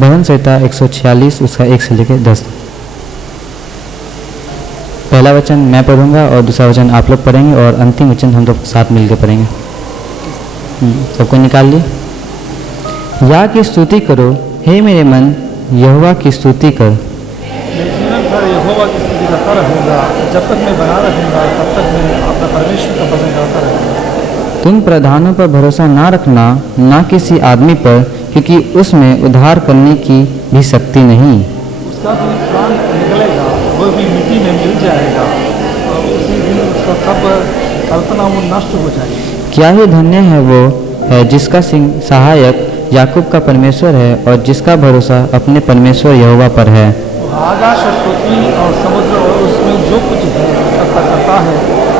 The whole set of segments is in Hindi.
भजन संहिता 146 उसका 1 से लेकर 10। पहला वचन मैं पढ़ूंगा और दूसरा वचन आप लोग पढ़ेंगे और अंतिम वचन हम लोग साथ मिलकर पढ़ेंगे। सबको निकाल लिए। या की स्तुति करो हे मेरे मन, यहोवा की स्तुति कर। जीवन भर यहोवा की स्तुति करता रहूँगा, जब तक मैं बना रहूँगा तब तक मैं अपना परमेश्वर का भजन गाता रहूँगा। तुम प्रधानों पर भरोसा ना रखना, ना किसी आदमी पर, क्योंकि उसमें उद्धार करने की भी शक्ति नहीं। उसका भी प्राण निकलेगा, वह भी मिट्टी में मिल जाएगा और उसी दिन उसका सब कल्पना वो नष्ट हो जाएगी। क्या ही धन्य है वो है जिसका सहायक याकूब का परमेश्वर है और जिसका भरोसा अपने परमेश्वर यहोवा पर है। आकाश और पृथ्वी और समुद्र और उसमें जो कुछ है सबका करता है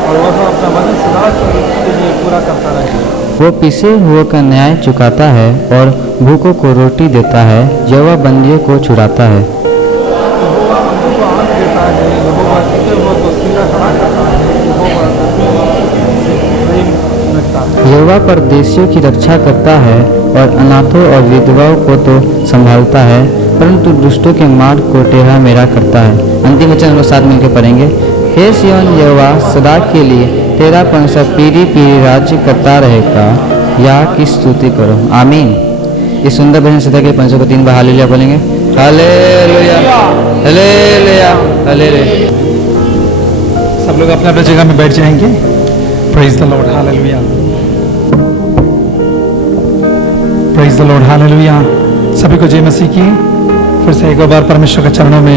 और वह अपना वचन सदा के लिए पूरा करता रहेगा। वो पिसे हुए का न्याय चुकाता है और भूखों को रोटी देता है, यहोवा बंदियों को छुड़ाता है। यहोवा बंदियों को आनंद देता है, यहोवा जीते हुए को सीधा खड़ा करता है, यहोवा धर्मियों से प्रेम रखता है। यहोवा परदेशियों की रक्षा करता है और अनाथों और विधवाओं को तो संभालता है, परंतु दुष्टों के मार्ग को टेढ़ा मेढ़ा करता है। अंतिम वचन हम लोग साथ मिलकर पढ़ेंगे। हे सिय्योन, यहोवा सदा के लिए तेरा परमेश्वर पीढ़ी पीढ़ी राज्य करता रहेगा। या की स्तुति करो। आमीन। इस सुंदर भजन संहिता के 503 बार हालेलुया बोलेंगे। Hallelujah hallelujah hallelujah. सब लोग अपने अपने जगह में बैठ जाएंगे। Praise the Lord, hallelujah, praise the Lord, hallelujah. सभी को जय मसीह की। फिर से एक बार परमेश्वर के चरणों में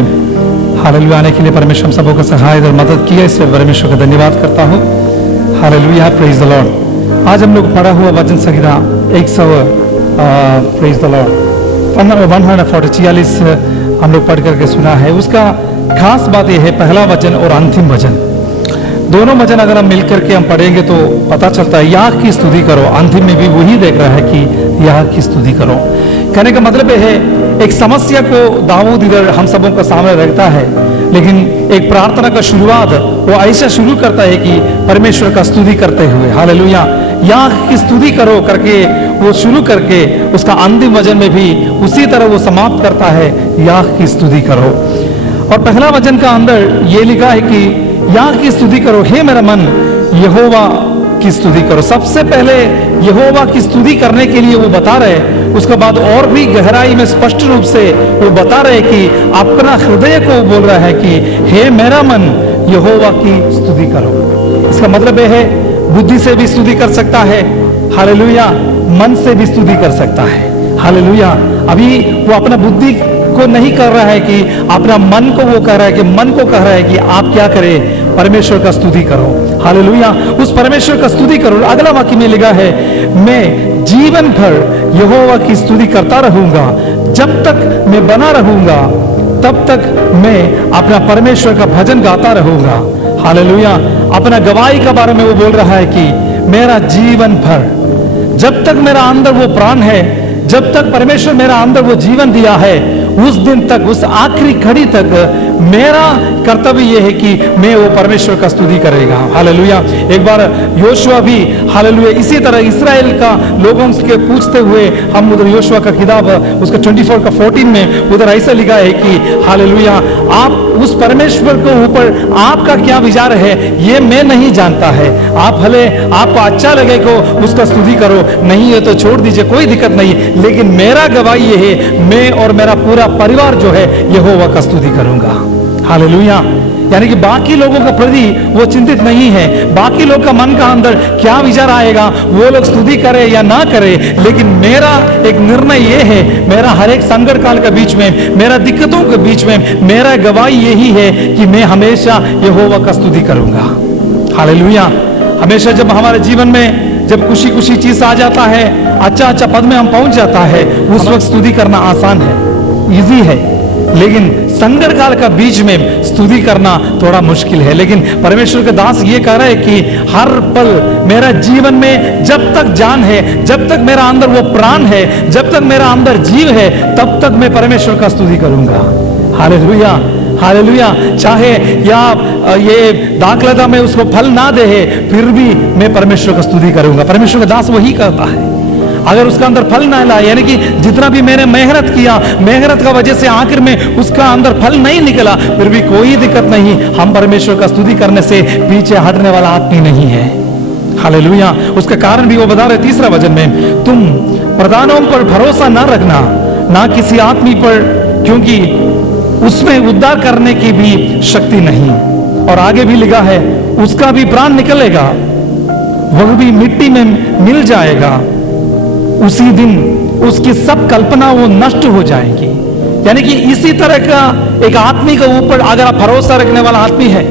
हालेलुया आने के लिए परमेश्वर हम सबों को सहायता और मदद की है, इसलिए परमेश्वर का धन्यवाद करता हूँ। Hallelujah, praise the Lord. आज हम लोग पढ़ा हुआ वचन संहिता 100 प्रेज द लॉर्ड 146 हम लोग पढ़ करके सुना है। उसका खास बात यह है, पहला वचन और अंतिम वचन, दोनों वचन अगर हम मिलकर के हम पढ़ेंगे तो पता चलता है याह की स्तुति करो। अंतिम में भी वही देख रहा है कि याह की स्तुति करो। कहने का मतलब यह है, एक समस्या को दाऊद इधर हम सबों का सामने रखता है, लेकिन एक प्रार्थना का शुरुआत वो ऐसा शुरू करता है कि परमेश्वर का स्तुति करते हुए, हालेलुया, याह की स्तुति करो करके वो शुरू करके उसका अंतिम वचन में भी उसी तरह वो समाप्त करता है, याह की स्तुति करो। और पहला वचन का अंदर ये लिखा है कि याह की स्तुति करो, हे मेरा मन, यहोवा की स्तुति करो। सबसे पहले यहोवा की स्तुति करने के लिए वो बता रहे, उसके बाद और भी गहराई में स्पष्ट रूप से वो बता रहे कि अपना हृदय को बोल रहा है कि हे मेरा मन, यहोवा की स्तुति करो। इसका मतलब यह है, बुद्धि से भी स्तुति कर सकता है, हालेलुया, मन से भी स्तुति कर सकता है, हालेलुया। अभी वो अपना बुद्धि को नहीं कर रहा है कि अपना मन को वो कह रहा है कि मन को कह रहा है कि आप क्या करें, परमेश्वर का स्तुति करो, हालेलुया, उस परमेश्वर का स्तुति करो। अगला वाक्य में लिखा है, मैं जीवन भर यहोवा की स्तुति करता रहूंगा, जब तक मैं बना रहूंगा तब तक मैं अपना परमेश्वर का भजन गाता रहूंगा, हालेलुया। अपना गवाही के बारे में वो बोल रहा है कि मेरा जीवन भर, जब तक मेरा अंदर वो प्राण है, जब तक परमेश्वर मेरा अंदर वो जीवन दिया है, उस दिन तक, उस आखिरी घड़ी तक मेरा कर्तव्य यह है कि मैं वो परमेश्वर का स्तुति करेगा, हालेलुया। एक बार योशुआ भी, हालेलुया, इसी तरह इस्राएल का लोगों से पूछते हुए हम उधर योशुआ का किताब उसका 24 का 14 में उधर ऐसा लिखा है कि हालेलुया, आप उस परमेश्वर के ऊपर आपका क्या विचार है ये मैं नहीं जानता है, आप भले आपको अच्छा लगे को उसका स्तुति करो, नहीं है तो छोड़ दीजिए, कोई दिक्कत नहीं, लेकिन मेरा गवाही ये है, मैं और मेरा पूरा परिवार जो है यहोवा का स्तुति करूंगा, हालेलुया। यानी कि बाकी लोगों का प्रति वो चिंतित नहीं है, बाकी लोग का मन का अंदर क्या विचार आएगा, वो लोग स्तुति करे या ना करे, लेकिन मेरा एक निर्णय ये है, मेरा हर एक संकट काल के बीच में, मेरा दिक्कतों के बीच में मेरा गवाही यही है कि मैं हमेशा यहोवा का स्तुति करूंगा, हालेलुया। हमेशा जब हमारे जीवन में जब खुशी खुशी चीज आ जाता है, अच्छा अच्छा पद में हम पहुंच जाता है, उस वक्त स्तुति करना आसान है, इजी है, लेकिन संकट काल का बीच में स्तुति करना थोड़ा मुश्किल है। लेकिन परमेश्वर के दास ये कह रहे हैं कि हर पल मेरा जीवन में जब तक जान है, जब तक मेरा अंदर वो प्राण है, जब तक मेरा अंदर जीव है, तब तक मैं परमेश्वर का स्तुति करूंगा, हालेलुया, हालेलुया। चाहे या ये दाखलता में उसको फल ना दे, फिर भी मैं परमेश्वर का स्तुति करूंगा। परमेश्वर का दास वही करता है। अगर उसका अंदर फल ना लाए, यानी कि जितना भी मैंने मेहनत किया, मेहनत का वजह से आखिर में उसका अंदर फल नहीं निकला, फिर भी कोई दिक्कत नहीं, हम परमेश्वर का स्तुति करने से पीछे हटने वाला आदमी नहीं है। हालेलुया। उसका कारण भी वो बता रहे 3रा वचन में, तुम प्रधानों पर भरोसा ना रखना, ना किसी आदमी पर, क्योंकि उसमें उद्धार करने की भी शक्ति नहीं। और आगे भी लिखा है, उसका भी प्राण निकलेगा, वह भी मिट्टी में मिल जाएगा, उसी दिन उसकी सब कल्पना वो नष्ट हो जाएगी। यानी कि इसी तरह का एक आदमी के ऊपर अगर आप भरोसा रखने वाला आदमी है,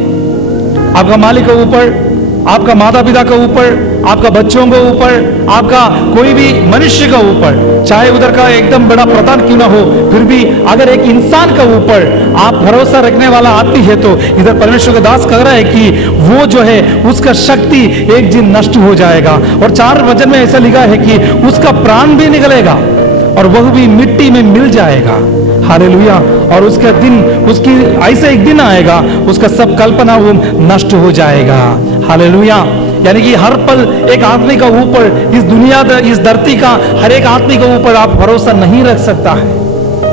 आपका मालिक के ऊपर, आपका माता पिता के ऊपर, आपका बच्चों के ऊपर, आपका कोई भी मनुष्य के ऊपर, चाहे उधर का एकदम बड़ा प्रधान क्यों ना हो, फिर भी अगर एक इंसान के ऊपर आप भरोसा रखने वाला आदमी है, तो इधर परमेश्वर का दास कह रहा है कि वो जो है उसका शक्ति एक दिन नष्ट हो जाएगा। और 4 वचन में ऐसा लिखा है कि उसका प्राण भी निकलेगा और वह भी मिट्टी में मिल जाएगा। हालेलुया। और उसका दिन, उसकी ऐसा एक दिन आएगा, उसका सब कल्पना वो नष्ट हो जाएगा। हालेलुया। यानी कि हर पल एक आदमी का ऊपर, इस दुनिया, इस धरती का हर एक आदमी के ऊपर आप भरोसा नहीं रख सकता है।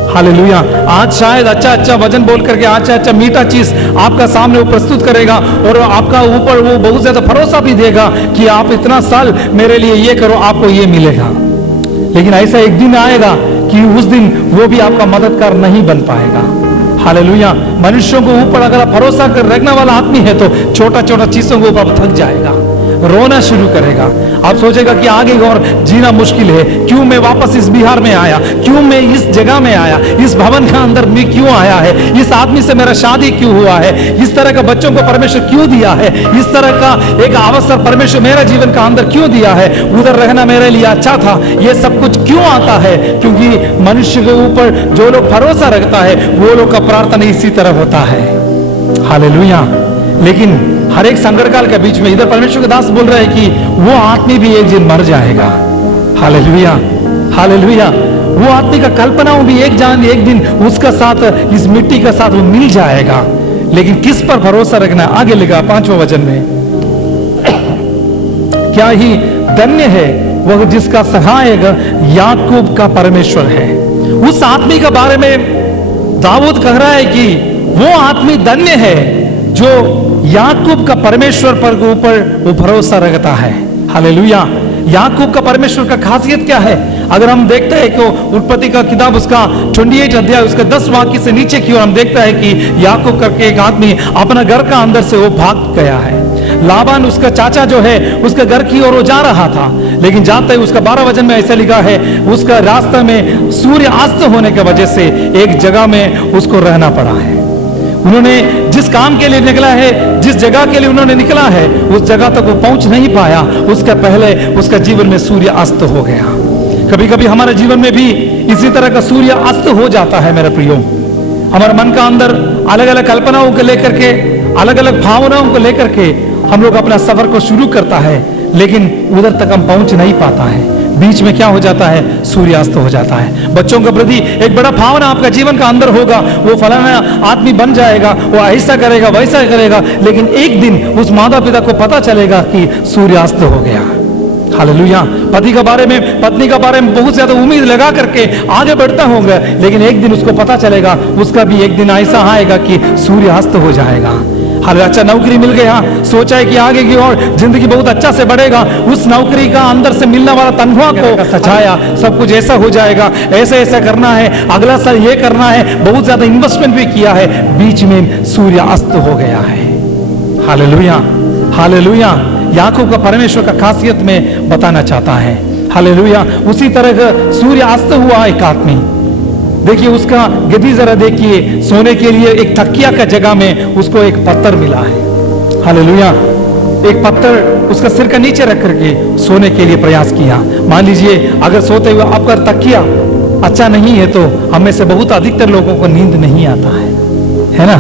हालेलुया। आज शायद अच्छा वचन बोल करके अच्छा मीठा चीज आपका सामने वो प्रस्तुत करेगा और आपका ऊपर वो बहुत ज्यादा भरोसा भी देगा कि आप इतना साल मेरे लिए ये करो, आपको ये मिलेगा। लेकिन ऐसा एक दिन आएगा कि उस दिन वो भी आपका मददगार नहीं बन पाएगा। हालेलुया। मनुष्यों के ऊपर अगर आप भरोसा कर रखने वाला आदमी है, तो छोटा छोटा चीजों के ऊपर थक जाएगा, रोना शुरू करेगा। आप सोचेगा कि आगे और जीना मुश्किल है, क्यों मैं वापस इस बिहार में आया, क्यों मैं इस जगह में आया, इस भवन का अंदर में क्यों आया है, इस आदमी से मेरा शादी क्यों हुआ है, इस तरह का बच्चों को परमेश्वर क्यों दिया है, इस तरह का एक अवसर परमेश्वर मेरा जीवन का अंदर क्यों दिया है, उधर रहना मेरे लिए अच्छा था, ये सब कुछ क्यों आता है? क्योंकि मनुष्य के ऊपर जो लोग भरोसा रखता है, वो लोग का प्रार्थना इसी तरह होता है। हालेलुया। लेकिन हर एक संकट काल के बीच में इधर परमेश्वर के दास बोल रहे हैं कि वो आदमी भी एक दिन मर जाएगा। हालेलुया। हालेलुया। वो आदमी का कल्पनाओं भी एक दिन उसका साथ, इस मिट्टी का साथ वो मिल जाएगा। लेकिन किस पर भरोसा रखना है? आगे लिखा 5वें वचन में, क्या ही धन्य है वह जिसका सहायक याकूब का परमेश्वर है। उस आदमी के बारे में दाऊद कह रहा है कि वो आदमी धन्य है जो याकूब का परमेश्वर पर ऊपर वो भरोसा रखता है। हालेलुया। याकूब का परमेश्वर का खासियत क्या है? अगर हम देखते हैं कि उत्पत्ति का किताब उसका 28 अध्याय उसका 10 वाक्य से नीचे की ओर हम देखते हैं कि याकूब करके एक आदमी अपना घर का अंदर से वो भाग गया है। लाबान उसका चाचा जो है उसका घर की ओर वो जा रहा था, लेकिन जाते ही उसका 12 वचन में ऐसा लिखा है, उसका रास्ते में सूर्य अस्त होने की वजह से एक जगह में उसको रहना पड़ा है। उन्होंने जिस काम के लिए निकला है, जिस जगह के लिए उन्होंने निकला है, उस जगह तक वो पहुंच नहीं पाया, उसका पहले उसका जीवन में सूर्य अस्त हो गया। कभी कभी हमारे जीवन में भी इसी तरह का सूर्य अस्त हो जाता है मेरे प्रियो। हमारे मन का अंदर अलग अलग कल्पनाओं को लेकर के, अलग अलग भावनाओं को लेकर के हम लोग अपना सफर को शुरू करता है, लेकिन उधर तक हम पहुंच नहीं पाता है। बीच में क्या हो जाता है? सूर्यास्त हो जाता है। बच्चों के प्रति एक बड़ा भावना आपका जीवन का अंदर होगा, वो फलाना आदमी बन जाएगा, वो ऐसा करेगा, वैसा करेगा, लेकिन एक दिन उस माता पिता को पता चलेगा कि सूर्यास्त हो गया। हालेलुया। पति के बारे में, पत्नी के बारे में बहुत ज्यादा उम्मीद लगा करके आगे बढ़ता होगा, लेकिन एक दिन उसको पता चलेगा, उसका भी एक दिन ऐसा आएगा कि सूर्यास्त हो जाएगा। हाल अच्छा नौकरी मिल गया, सोचा है कि आगे की और जिंदगी बहुत अच्छा से बढ़ेगा, उस नौकरी का अंदर से मिलने वाला तनख्वाह को सजाया, सब कुछ ऐसा हो जाएगा, ऐसा ऐसा करना है, अगला साल ये करना है, बहुत ज्यादा इन्वेस्टमेंट भी किया है, बीच में सूर्य अस्त हो गया है। हालेलुया। हालेलुया। याकूब का परमेश्वर का खासियत में बताना चाहता है। हालेलुया। उसी तरह का सूर्य अस्त हुआ एक आदमी, देखिए उसका गति जरा देखिए, सोने के लिए एक तकिया का जगह में उसको एक पत्थर मिला है। हालेलुया। एक पत्थर उसका सिर का नीचे रख करके सोने के लिए प्रयास किया। मान लीजिए अगर सोते हुए आपका तकिया अच्छा नहीं है तो हम में से बहुत अधिकतर लोगों को नींद नहीं आता है ना?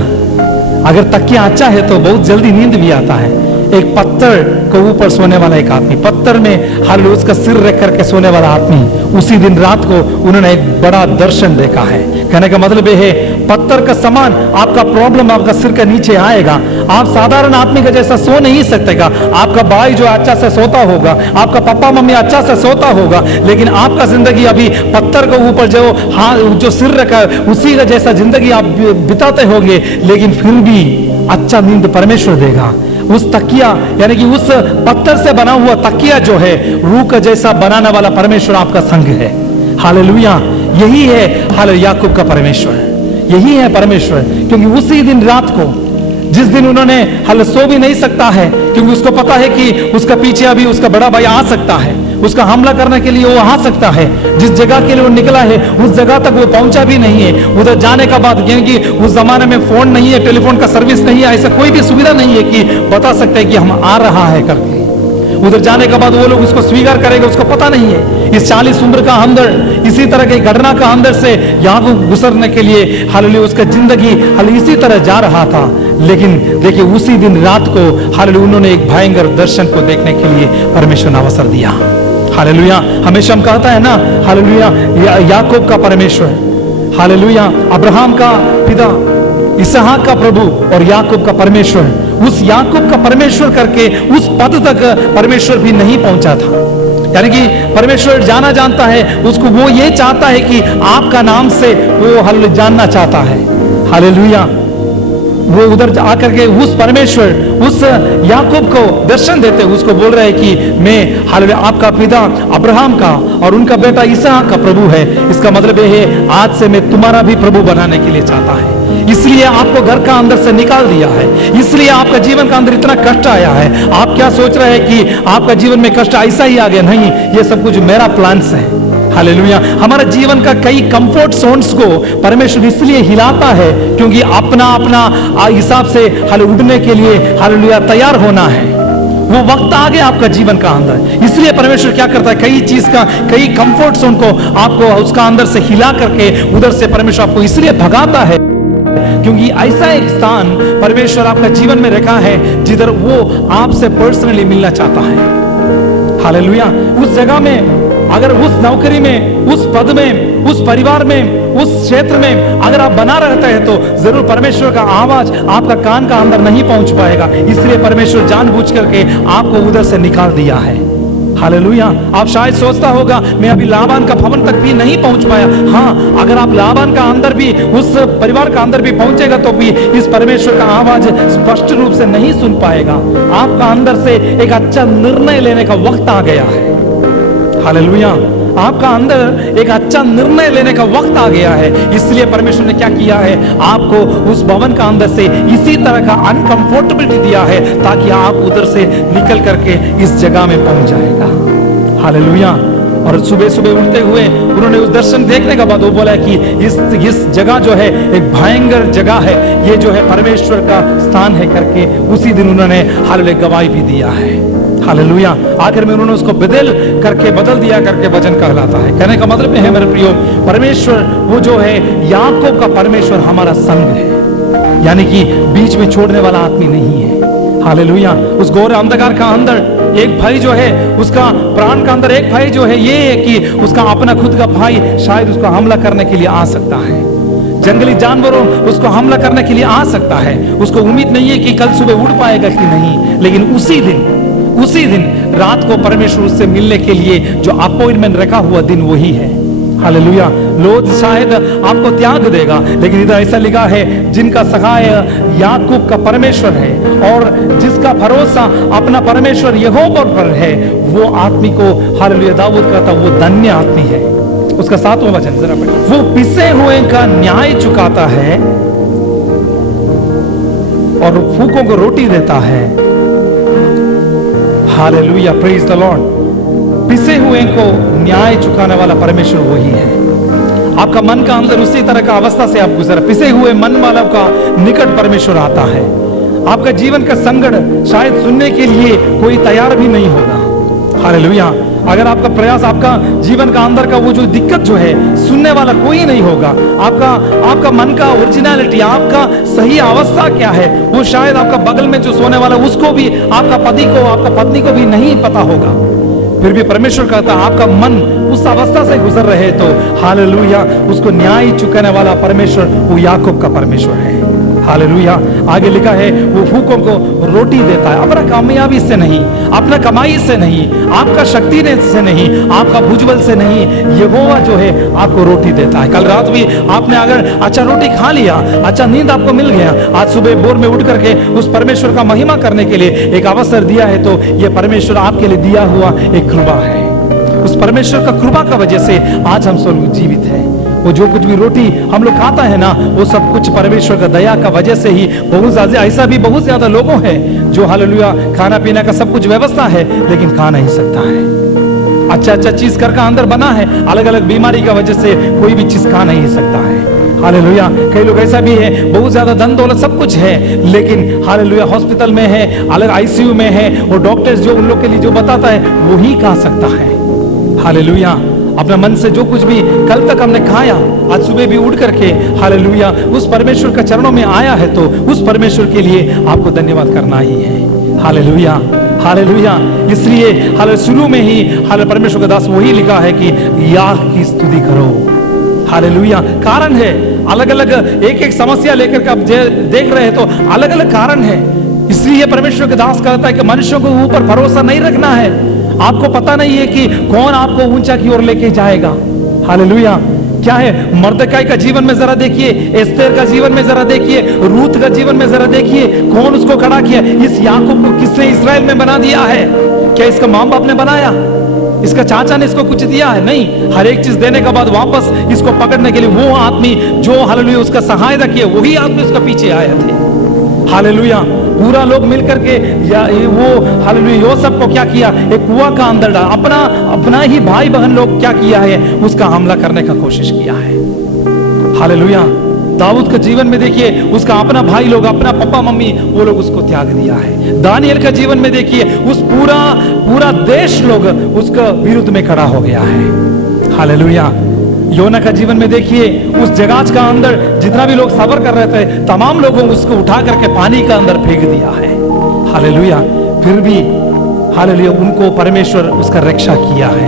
अगर तकिया अच्छा है तो बहुत जल्दी नींद भी आता है, एक पत्थर को ऊपर सोने वाला एक आदमी, पत्थर में हालेलुया उसका सिर रख करके सोने वाला आदमी, उसी दिन रात को उन्होंने एक बड़ा दर्शन देखा है। कहने का मतलब यह है, पत्थर का समान आपका प्रॉब्लम आपका सिर के नीचे आएगा। आप साधारण आदमी का जैसा सो नहीं सकतेगा। आपका भाई जो अच्छा से सोता होगा, आपका पापा मम्मी अच्छा से सोता होगा, लेकिन आपका जिंदगी अभी पत्थर के ऊपर जो सिर रखा है उसी का जैसा जिंदगी आप बिताते होंगे, लेकिन फिर भी अच्छा नींद परमेश्वर देगा। उस तकिया यानी कि उस पत्थर से बना हुआ तकिया जो है, रूह का जैसा बनाने वाला परमेश्वर आपका संग है। हालेलुया, यही है हालेलुया याकूब का परमेश्वर, यही है परमेश्वर। क्योंकि उसी दिन रात को, जिस दिन उन्होंने हाल सो भी नहीं सकता है, क्योंकि उसको पता है कि उसका पीछे अभी उसका बड़ा भाई आ सकता है, उसका हमला करने के लिए वो आ सकता है। जिस जगह के लिए वो निकला है उस जगह तक वो पहुंचा भी नहीं है। उधर जाने का बाद, क्योंकि उस जमाने में फोन नहीं है, टेलीफोन का सर्विस नहीं है, ऐसा कोई भी सुविधा नहीं है कि बता सकते हैं कि हम आ रहा है करके। उधर जाने के बाद वो लोग उसको स्वीकार करेंगे, उसको पता नहीं है। इस 40 उम्र का अंदर इसी तरह की घटना का अंदर से यहाँ गुजरने के लिए हालेलुया उसका जिंदगी हालेलुया इसी तरह जा रहा था। लेकिन देखिए उसी दिन रात को हालेलुया उन्होंने एक भयंकर दर्शन को देखने के लिए परमेश्वर ने अवसर दिया। हालेलुया, हमेशा हम कहता है ना हालेलुया याकूब का परमेश्वर, हालेलुया अब्राहम का पिता, इसहाक का प्रभु और याकूब का परमेश्वर। उस याकूब का परमेश्वर करके उस पद तक परमेश्वर भी नहीं पहुंचा था। यानी कि परमेश्वर जाना जानता है उसको, वो ये चाहता है कि आपका नाम से वो हालेलुया जानना चाहता है। हालेलुया, वो उधर आकर के उस परमेश्वर उस याकूब को दर्शन देते, उसको बोल रहे हैं कि मैं हालेलुया आपका पिता अब्राहम का और उनका बेटा इसहाक का प्रभु है। इसका मतलब यह है आज से मैं तुम्हारा भी प्रभु बनाने के लिए चाहता है, इसलिए आपको घर का अंदर से निकाल दिया है, इसलिए आपका जीवन का अंदर इतना कष्ट आया है। आप क्या सोच रहे हैं कि आपका जीवन में कष्ट ऐसा ही आ गया? नहीं, ये सब कुछ मेरा प्लान्स है। हालेलुया, हमारा जीवन का कई कंफर्ट जोन्स को परमेश्वर इसलिए हिलाता है क्योंकि अपना अपना हिसाब से हालेलुया उड़ने के लिए हालेलुया तैयार होना है। वो वक्त आ गया आपका जीवन का अंदर, इसलिए परमेश्वर क्या करता है, कई चीज का कई कंफर्ट जोन को आपको उसका अंदर से हिला करके उधर से परमेश्वर आपको इसलिए भगाता है क्योंकि ऐसा एक स्थान परमेश्वर आपका जीवन में रखा है जिधर वो आपसे पर्सनली मिलना चाहता है। हालेलुया, उस जगह में, अगर उस नौकरी में, उस पद में, उस परिवार में, उस क्षेत्र में अगर आप बना रहते हैं तो जरूर परमेश्वर का आवाज आपका कान का अंदर नहीं पहुंच पाएगा। इसलिए परमेश्वर जानबूझ करके आपको उधर से निकाल दिया है। हालेलुया, आप शायद सोचता होगा मैं अभी लाबान का भवन तक भी नहीं पहुंच पाया। हाँ, अगर आप लाबान का अंदर भी, उस परिवार का अंदर भी पहुंचेगा तो भी इस परमेश्वर का आवाज स्पष्ट रूप से नहीं सुन पाएगा। आपका अंदर से एक अच्छा निर्णय लेने का वक्त आ गया है। हालेलुया, आपका अंदर एक अच्छा निर्णय लेने का वक्त आ गया है। इसलिए परमेश्वर ने क्या किया है, आपको उस भवन का अंदर से इसी तरह का अनकंफर्टेबिलिटी दिया है ताकि आप उधर से निकल करके इस जगह में पहुंच जाएगा। हालेलुया, और सुबह सुबह उठते हुए उन्होंने उस दर्शन देखने के बाद वो बोला कि इस जगह जो है एक भयंकर जगह है, ये जो है परमेश्वर का स्थान है करके उसी दिन उन्होंने हालेलुया गवाही भी दिया है। हालेलुया, आखिर में उन्होंने उसको बदल दिया करके वचन कहलाता है। कहने का मतलब है मेरे प्रियो, परमेश्वर वो जो है याकूब का परमेश्वर हमारा संग है, यानी कि बीच में छोड़ने वाला आदमी नहीं है। हालेलुया, उस घोर अंधकार का अंदर एक भाई जो है, उसका प्राण का अंदर एक भाई जो है, ये है कि उसका अपना खुद का भाई शायद उसको हमला करने के लिए आ सकता है। जंगली जानवरों उसको हमला करने के लिए आ सकता है। उसको उम्मीद नहीं है कि कल सुबह उड़ पाएगा कि नहीं, लेकिन उसी दिन रात को परमेश्वर उससे मिलने के लिए जो अपॉइंटमेंट रखा हुआ दिन वही है। हालेलुया, लोग शायद आपको त्याग देगा, लेकिन इधर ऐसा लिखा है जिनका सहाय याकूब का परमेश्वर है और जिसका भरोसा अपना परमेश्वर यहोवा पर है, वो आदमी को हालेलुया दाऊद कहता वो धन्य आदमी है। उसका 7वां वचन जरा पढ़िए, वो पिसे हुए का न्याय चुकाता है और फूकों को रोटी देता है। Hallelujah, praise the Lord. पिसे हुए को न्याय चुकाने वाला परमेश्वर वही है। आपका मन का अंदर उसी तरह का अवस्था से आप गुजर, पिसे हुए मन वालों का निकट परमेश्वर आता है। आपका जीवन का संकट शायद सुनने के लिए कोई तैयार भी नहीं होगा। हालेलुया, अगर आपका प्रयास, आपका जीवन का अंदर का वो जो दिक्कत जो है, सुनने वाला कोई नहीं होगा। आपका मन का ओरिजिनलिटी, आपका सही अवस्था क्या है, वो शायद आपका बगल में जो सोने वाला उसको भी, आपका पति को, आपका पत्नी को भी नहीं पता होगा। फिर भी परमेश्वर कहता है आपका मन उस अवस्था से गुजर रहे तो हालेलुया, उसको न्याय चुकाने वाला परमेश्वर वो याकूब का परमेश्वर है। हालेलुया। आगे लिखा है वो भूखों को रोटी देता है, अपना कामयाबी से नहीं, अपना कमाई से नहीं, आपका शक्ति से नहीं, आपका भुजबल से नहीं, यहोवा जो है आपको रोटी देता है। कल रात भी आपने अगर अच्छा रोटी खा लिया, अच्छा नींद आपको मिल गया, आज सुबह भोर में उठ करके उस परमेश्वर का महिमा करने के लिए एक अवसर दिया है, तो यह परमेश्वर आपके लिए दिया हुआ एक कृपा है। उस परमेश्वर का कृपा का वजह से आज हम सब जीवित हैं। वो जो कुछ भी रोटी हम लोग खाता है ना, वो सब कुछ परमेश्वर का दया का वजह से ही। बहुत ज्यादा ऐसा भी बहुत ज्यादा लोगों हैं जो हालेलुया खाना पीना का सब कुछ व्यवस्था है लेकिन खा नहीं सकता है। अच्छा चीज घर का अंदर बना है, अलग अलग बीमारी का वजह से कोई भी चीज खा नहीं सकता है। हालेलुया। कई लोग ऐसा भी है, बहुत ज्यादा धन दौलत सब कुछ है लेकिन हालेलुया हॉस्पिटल में है, अलग आईसीयू में है, और डॉक्टर्स जो उन लोग के लिए जो बताता है वो ही खा सकता है। हालेलुया। अपना मन से जो कुछ भी कल तक हमने खाया, आज सुबह भी उठ करके हालेलुया उस परमेश्वर के चरणों में आया है, तो उस परमेश्वर के लिए आपको धन्यवाद करना ही है। Hallelujah, hallelujah. इसलिए हाले शुरू में ही हाले परमेश्वर का दास वही लिखा है कि याह की स्तुति करो। हालेलुया। कारण है अलग अलग, एक एक समस्या लेकर के आप देख रहे हैं तो अलग अलग कारण है। इसलिए परमेश्वर के दास कहता है कि मनुष्यों के ऊपर भरोसा नहीं रखना है। आपको पता नहीं है कि कौन आपको ऊंचा की ओर लेके जाएगा। हालेलुया। क्या है मर्दकाई का जीवन में जरा देखिए, एस्तेर का जीवन में जरा देखिए, रूत का जीवन में जरा देखिए, कौन उसको खड़ा किया। इस याकूब को किसने इस्राएल में बना दिया है? क्या इसका माँ बाप ने बनाया? इसका चाचा ने इसको कुछ दिया है? नहीं। हर एक चीज देने के बाद वापस इसको पकड़ने के लिए वो आदमी जो हालेलुया उसका सहायता किया, वही आदमी उसका पीछे आए थे। हालेलुया। पूरा लोग मिलकर के वो हालेलुया योसेफ को क्या किया, एक कुआं का अंदर डाला। अपना ही भाई बहन लोग क्या किया है, उसका हमला करने का कोशिश किया है। हालेलुया। दाऊद के जीवन में देखिए, उसका अपना भाई लोग, अपना पापा मम्मी, वो लोग उसको त्याग दिया है। दानियल का जीवन में देखिए, उस पूरा देश लोग उसका विरुद्ध में खड़ा हो गया है। हालेलुया। योना का जीवन में देखिए, उस जहाज का अंदर जितना भी लोग सफर कर रहे थे, तमाम लोगों उसको उठा करके पानी का अंदर फेंक दिया है। हालेलुया। फिर भी हालेलुया उनको परमेश्वर उसका रक्षा किया है।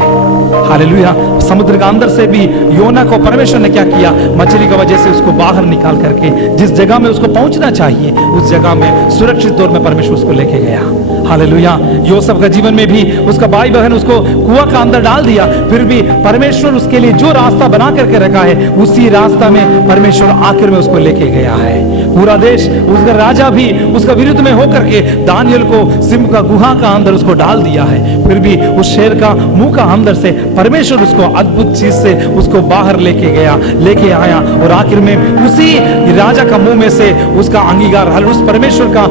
हालेलुया। समुद्र का अंदर से भी योना को परमेश्वर ने क्या किया, मछली की वजह से उसको बाहर निकाल करके जिस जगह में उसको पहुंचना चाहिए उस जगह में सुरक्षित तौर में परमेश्वर उसको लेके गया। हालेलुया। योसेफ का जीवन में भी उसका भाई बहन उसको कुआं का अंदर डाल दिया, फिर भी परमेश्वर उसके लिए जो रास्ता बना करके रखा है उसी रास्ता में परमेश्वर आखिर में उसको लेके गया है। पूरा देश, उसका राजा भी उसका विरुद्ध में होकर के दानियल को सिंह का गुहा का अंदर उसको डाल दिया है, फिर भी उस शेर का मुंह का अंदर से परमेश्वर उसको अद्भुत चीज से उसको बाहर लेके आया, और आखिर में उसी राजा का मुंह में से उसका अंगीकार, उस परमेश्वर का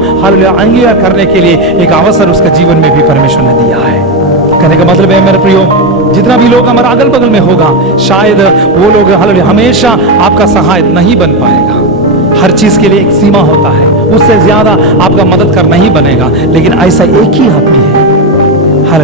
अंगीकार करने के लिए एक अवसर उसका जीवन में भी परमेश्वर ने दिया है। कहने का मतलब है मेरे प्रियो, जितना भी लोग हमारा अगल बगल में होगा, शायद वो लोग हमेशा आपका सहायक नहीं बन पाएगा। हर चीज के लिए एक सीमा होता है, उससे ज्यादा आपका मदद कर नहीं बनेगा। लेकिन ऐसा एक ही आदमी है,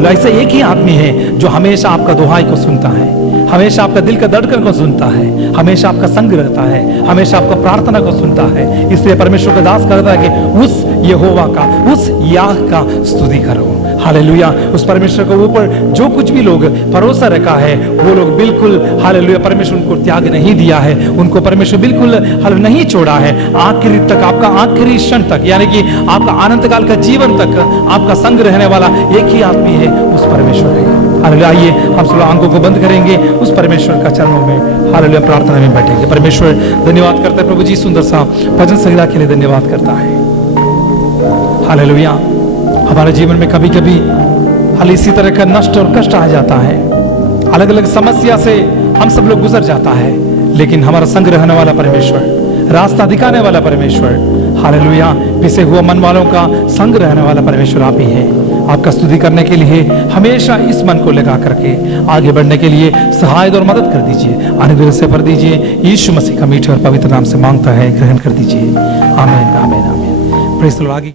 ऐसा एक ही आदमी है जो हमेशा आपका दुहाई को सुनता है, हमेशा आपका दिल का धड़कन को सुनता है, हमेशा आपका संग रहता है, हमेशा आपका प्रार्थना को सुनता है। इसलिए परमेश्वर का दास कहता है कि उस यहोवा का, उस याह का स्तुति करो। हालेलुया। उस परमेश्वर के ऊपर जो कुछ भी लोग भरोसा रखा है, वो लोग बिल्कुल हालेलुया परमेश्वर उनको त्याग नहीं दिया है, उनको परमेश्वर बिल्कुल नहीं छोड़ा है। आखिरी तक, आपका आखिरी क्षण तक, यानी कि आपका अनंत काल का जीवन तक आपका संग रहने वाला एक ही आदमी है, उस परमेश्वर है। हालेलुया। आइए हम सब आंखों को बंद करेंगे, उस परमेश्वर का चरणों में हालेलुया प्रार्थना में बैठेंगे। परमेश्वर धन्यवाद करता है प्रभु जी, सुंदर सा भजन संगीता के लिए धन्यवाद करता है। हालेलुया। हमारे जीवन में कभी कभी हाल इसी तरह का नष्ट और कष्ट आ जाता है, अलग अलग समस्या से हम सब लोग गुजर जाता है, लेकिन हमारा संग रहने वाला परमेश्वर, रास्ता दिखाने वाला परमेश्वर, हालेलुया पिसे हुआ मन वालों का संग रहने वाला परमेश्वर आप ही है। आपका स्तुति करने के लिए हमेशा इस मन को लगा करके आगे बढ़ने के लिए सहायता और मदद कर दीजिए। अनुग्रह से भर दीजिए। यीशु मसीह का मीठे और पवित्र नाम से मांगता है, ग्रहण कर दीजिए। आमीन, आमीन, आमीन। Praise the Lord.